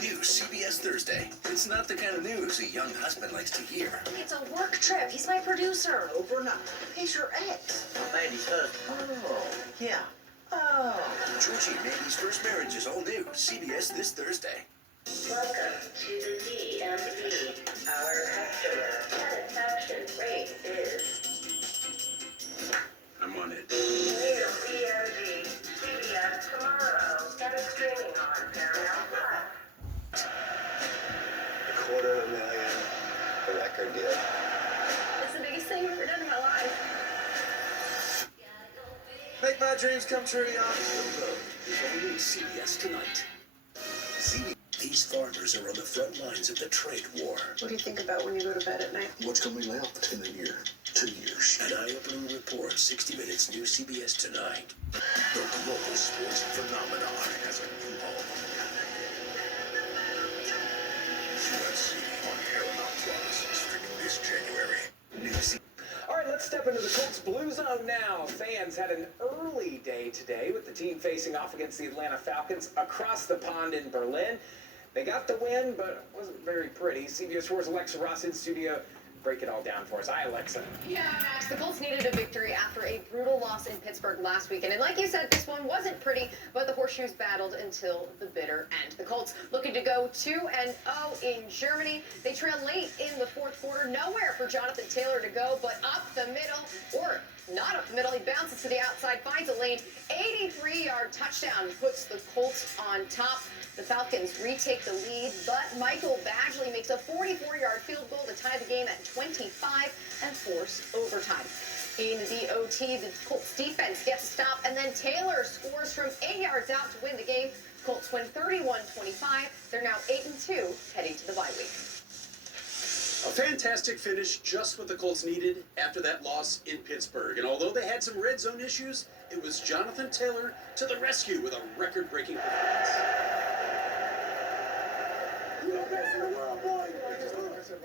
New CBS Thursday. It's not the kind of news a young husband likes to hear. It's a work trip. He's my producer. Overnight. He's your ex. Mandy's husband. Oh, yeah. Oh. Georgie and Mandy's first marriage is all new. CBS this Thursday. Welcome to the DMV. Our customer satisfaction rate is... I'm on it. New DMV. CBS tomorrow. Get it streaming on Paramount Plus. $250,000, a record deal. It's the biggest thing I've ever done in my life. Make my dreams come true, y'all. The road is only CBS tonight. These farmers are on the front lines of the trade war. What do you think about when you go to bed at night? What's going to be left in a year? 2 years. An eye-opening report, 60 Minutes, new CBS tonight. The global sports phenomenon has a new home. UFC on Paramount Plus, streaming this January. New CBS. All right, let's step into the Colts Blue Zone now. Fans had an early day today with the team facing off against the Atlanta Falcons across the pond in Berlin. They got the win, but it wasn't very pretty. CBS 4's Alexa Ross in studio. Break it all down for us. Hi, Alexa. Yeah, Max, the Colts needed a victory after a brutal loss in Pittsburgh last weekend. And like you said, this one wasn't pretty, but the Horseshoes battled until the bitter end. The Colts looking to go 2-0 in Germany. They trailed late in the fourth quarter. Nowhere for Jonathan Taylor to go, but up the middle, or not up the middle. He bounces to the outside, finds a lane. 83-yard touchdown puts the Colts on top. The Falcons retake the lead, but Michael Badgley makes a 44-yard field goal to tie the game at 25 and force overtime. In the OT, the Colts defense gets a stop, and then Taylor scores from 8 yards out to win the game. Colts win 31-25. They're now 8-2, heading to the bye week. A fantastic finish, just what the Colts needed after that loss in Pittsburgh. And although they had some red zone issues, it was Jonathan Taylor to the rescue with a record-breaking performance.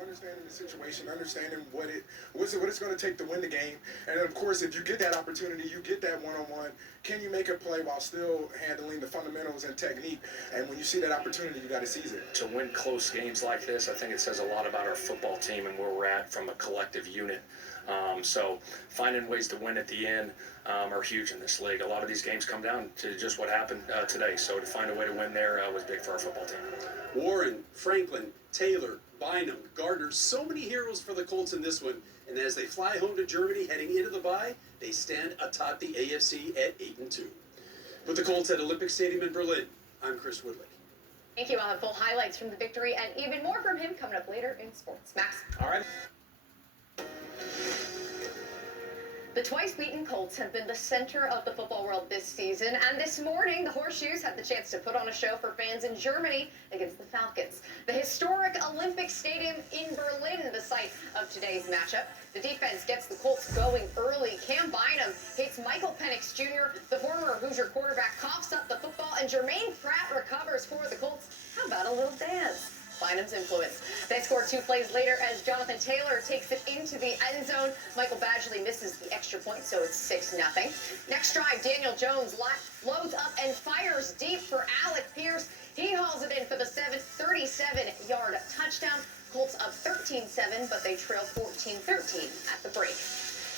Understanding the situation, understanding what it's going to take to win the game, and of course, if you get that opportunity, you get that one-on-one. Can you make a play while still handling the fundamentals and technique? And when you see that opportunity, you got to seize it. To win close games like this, I think it says a lot about our football team and where we're at from a collective unit. So finding ways to win at the end are huge in this league. A lot of these games come down to just what happened today. So to find a way to win there was big for our football team. Warren, Franklin, Taylor, Bynum, Gardner, so many heroes for the Colts in this one. And as they fly home to Germany heading into the bye, they stand atop the AFC at 8-2. With the Colts at Olympic Stadium in Berlin, I'm Chris Woodley. Thank you. I'll have full highlights from the victory and even more from him coming up later in sports. Max. All right. The twice-beaten Colts have been the center of the football world this season, and this morning the Horseshoes had the chance to put on a show for fans in Germany against the Falcons. The historic Olympic Stadium in Berlin, the site of today's matchup. The defense gets the Colts going early. Cam Bynum hits Michael Penix Jr. The former Hoosier quarterback coughs up the football, and Jermaine Pratt recovers for the Colts. How about a little dance? Bynum's influence. They score 2 plays later as Jonathan Taylor takes it into the end zone. Michael Badgley misses the extra point, so it's 6-0. Next drive, Daniel Jones loads up and fires deep for Alec Pierce. He hauls it in for the 37-yard touchdown. Colts up 13-7, but they trail 14-13 at the break.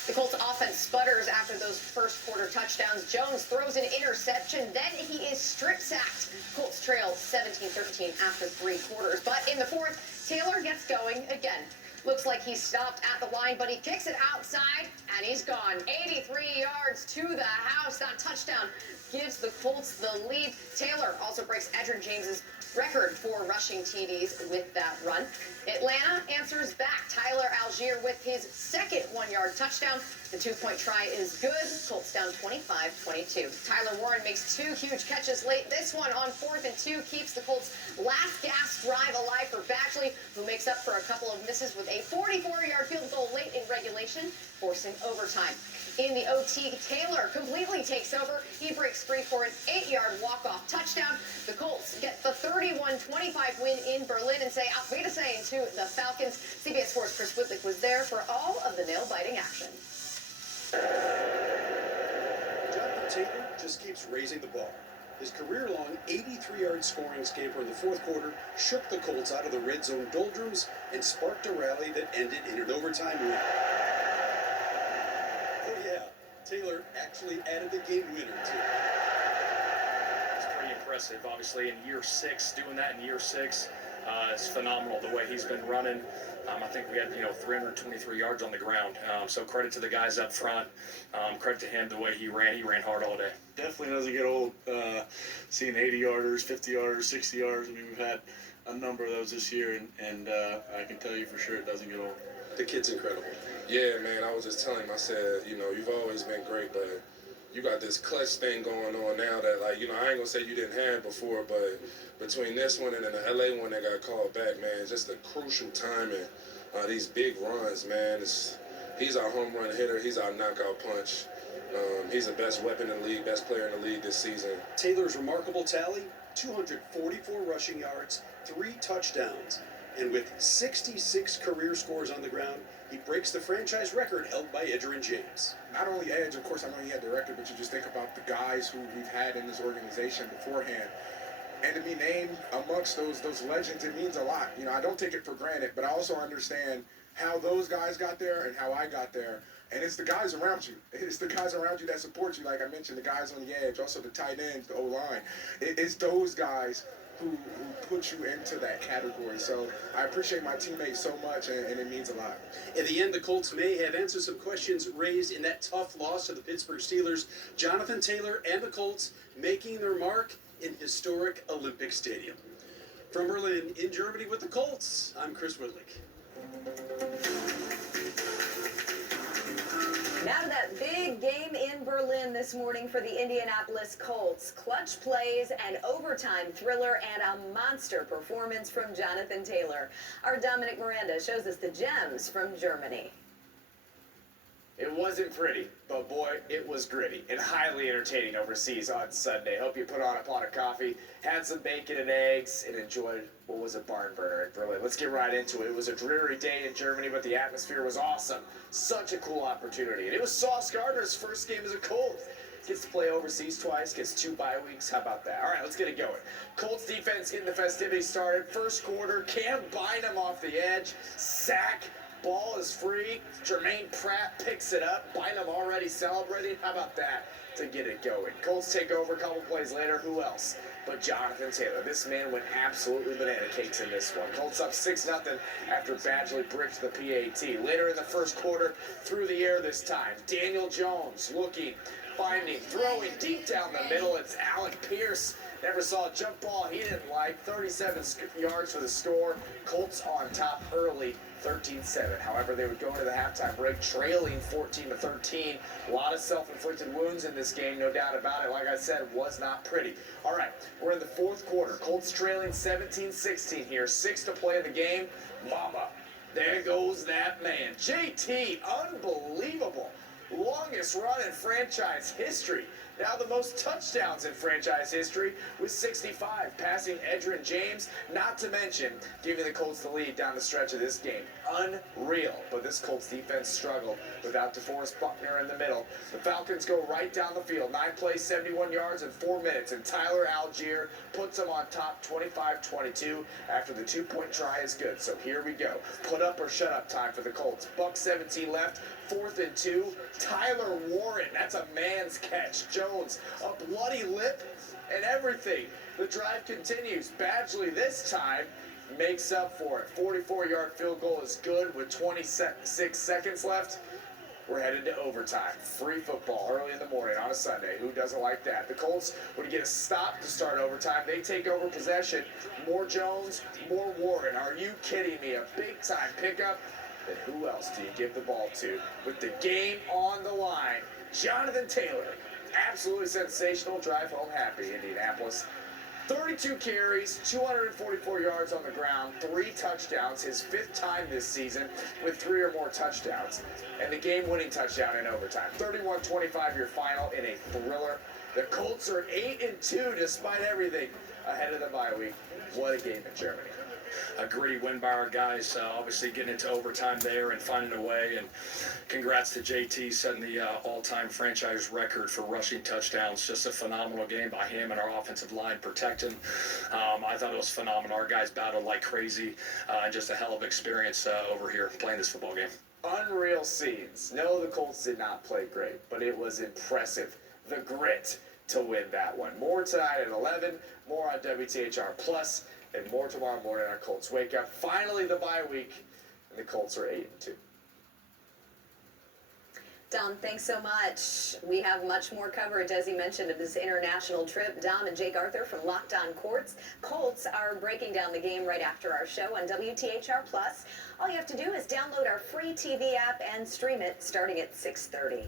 The Colts offense sputters after those first quarter touchdowns. Jones throws an interception, then he is strip sacked. Colts trail 17-13 after 3 quarters. But in the fourth, Taylor gets going again. Looks like he stopped at the line, but he kicks it outside, and he's gone. 83 yards to the house. That touchdown gives the Colts the lead. Taylor also breaks Edgerrin James's record for rushing TDs with that run. Atlanta answers back. Tyler Algier with his second 1-yard touchdown. The 2-point try is good. Colts down 25-22. Tyler Warren makes 2 huge catches late. This one on 4th and 2 keeps the Colts' last gasp drive alive for Badgley, who makes up for a couple of misses with a 44-yard field goal late in regulation, forcing overtime. In the OT, Taylor completely takes over. He breaks free for an 8-yard walk-off touchdown. The Colts get the 31-25 win in Berlin and say Auf Wiedersehen to the Falcons. CBS 4's Chris Woodley was there for all of the nail-biting action. Jonathan Taylor just keeps raising the bar. His career-long 83-yard scoring scamper in the fourth quarter shook the Colts out of the red zone doldrums and sparked a rally that ended in an overtime win. Oh yeah, Taylor actually added the game winner too. It's pretty impressive, obviously, in year 6, doing that in year 6. It's phenomenal the way he's been running. I think we had 323 yards on the ground. So credit to the guys up front. Credit to him the way he ran. He ran hard all day. Definitely doesn't get old. Seeing 80-yarders, 50-yarders, 60 yards. I mean, we've had a number of those this year, and I can tell you for sure it doesn't get old. The kid's incredible. Yeah, man, I was just telling him, I said, you've always been great, but you got this clutch thing going on now that, I ain't going to say you didn't have before, but between this one and then the LA one that got called back, man, just the crucial timing, these big runs, man. He's our home run hitter. He's our knockout punch. He's the best weapon in the league, best player in the league this season. Taylor's remarkable tally, 244 rushing yards, 3 touchdowns, and with 66 career scores on the ground, he breaks the franchise record held by Edgerrin James. Not only Edge, of course, I know he had the record, but you just think about the guys who we've had in this organization beforehand. And to be named amongst those legends, it means a lot. I don't take it for granted, but I also understand how those guys got there and how I got there. And it's the guys around you. It's the guys around you that support you. Like I mentioned, the guys on the edge, also the tight ends, the O-line. It's those guys who put you into that category. So I appreciate my teammates so much, and it means a lot. In the end, the Colts may have answered some questions raised in that tough loss to the Pittsburgh Steelers. Jonathan Taylor and the Colts making their mark in historic Olympic Stadium. From Berlin, in Germany with the Colts, I'm Chris Whitlick. Now to that big game in Berlin this morning for the Indianapolis Colts. Clutch plays, an overtime thriller, and a monster performance from Jonathan Taylor. Our Dominic Miranda shows us the gems from Germany. It wasn't pretty, but boy, it was gritty and highly entertaining overseas on Sunday. Hope you put on a pot of coffee, had some bacon and eggs, and enjoyed what was a barn burner in Berlin. Let's get right into it. It was a dreary day in Germany, but the atmosphere was awesome. Such a cool opportunity. And it was Sauce Gardner's first game as a Colt. Gets to play overseas twice, gets 2 bye weeks. How about that? All right, let's get it going. Colts defense getting the festivities started. First quarter, Cam Bynum off the edge. Sack. Ball is free. Jermaine Pratt picks it up. Bynum already celebrating. How about that to get it going? Colts take over a couple plays later. Who else but Jonathan Taylor? This man went absolutely banana cakes in this one. Colts up 6-0 after Badgley bricked the PAT. Later in the first quarter, through the air this time. Daniel Jones looking, finding, throwing deep down the middle. It's Alec Pierce. Never saw a jump ball he didn't like. 37 yards for the score. Colts on top early, 13-7. However, they would go into the halftime break trailing 14-13. A lot of self-inflicted wounds in this game, no doubt about it. Like I said, was not pretty. All right, we're in the fourth quarter. Colts trailing 17-16 here. 6 to play in the game. Mama, there goes that man. JT, unbelievable. Longest run in franchise history. Now the most touchdowns in franchise history with 65, passing Edgerrin James, not to mention giving the Colts the lead down the stretch of this game. Unreal. But this Colts defense struggled without DeForest Buckner in the middle. The Falcons go right down the field. 9 plays, 71 yards in 4 minutes, and Tyler Algier puts them on top 25-22 after the 2-point try is good. So here we go. Put up or shut up time for the Colts. Buck 17 left. 4th and 2. Tyler Warren, that's a man's catch. Jones, a bloody lip and everything. The drive continues. Badgley this time makes up for it. 44-yard field goal is good with 26 seconds left. We're headed to overtime. Free football early in the morning on a Sunday. Who doesn't like that? The Colts would get a stop to start overtime. They take over possession. More Jones, more Warren. Are you kidding me? A big-time pickup. Then who else do you give the ball to? With the game on the line, Jonathan Taylor. Absolutely sensational. Drive home happy, Indianapolis. 32 carries, 244 yards on the ground, 3 touchdowns, his 5th time this season with 3 or more touchdowns. And the game-winning touchdown in overtime. 31-25 your final in a thriller. The Colts are 8-2 despite everything ahead of the bye week. What a game in Germany. a gritty win by our guys, obviously getting into overtime there and finding a way. And congrats to JT setting the all-time franchise record for rushing touchdowns. Just a phenomenal game by him and our offensive line protecting. I thought it was phenomenal. Our guys battled like crazy, and just a hell of an experience over here playing this football game. Unreal scenes. No, the Colts did not play great, but it was impressive. The grit to win that one. More tonight at 11, more on WTHR Plus, and more tomorrow morning on Colts Wake Up. Finally, the bye week, and the Colts are 8-2. Dom, thanks so much. We have much more coverage, as he mentioned, of this international trip. Dom and Jake Arthur from Locked On Colts are breaking down the game right after our show on WTHR Plus. All you have to do is download our free TV app and stream it starting at 6:30.